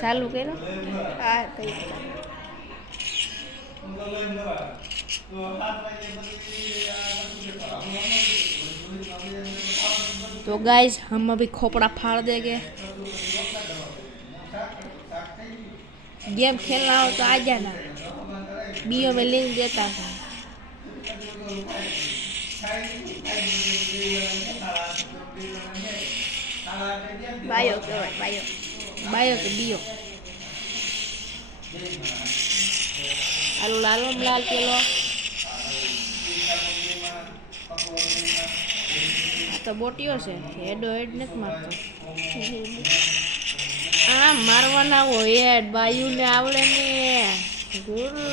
ચાલુ કર્યો. હા કઈ तो गाइस हम अभी खोपड़ा फाड़ देंगे। गेम खेलना हो तो आ जाना, बीओ में लिंक देता था। બાયો કહેવાય બાયો. बायो के बीओ आलू लालो लाल केलो तो बोटियो से हेडो हेड नहीं मारतो। आ मारवाना हो हेड बायू ने आवड़े ने गुरु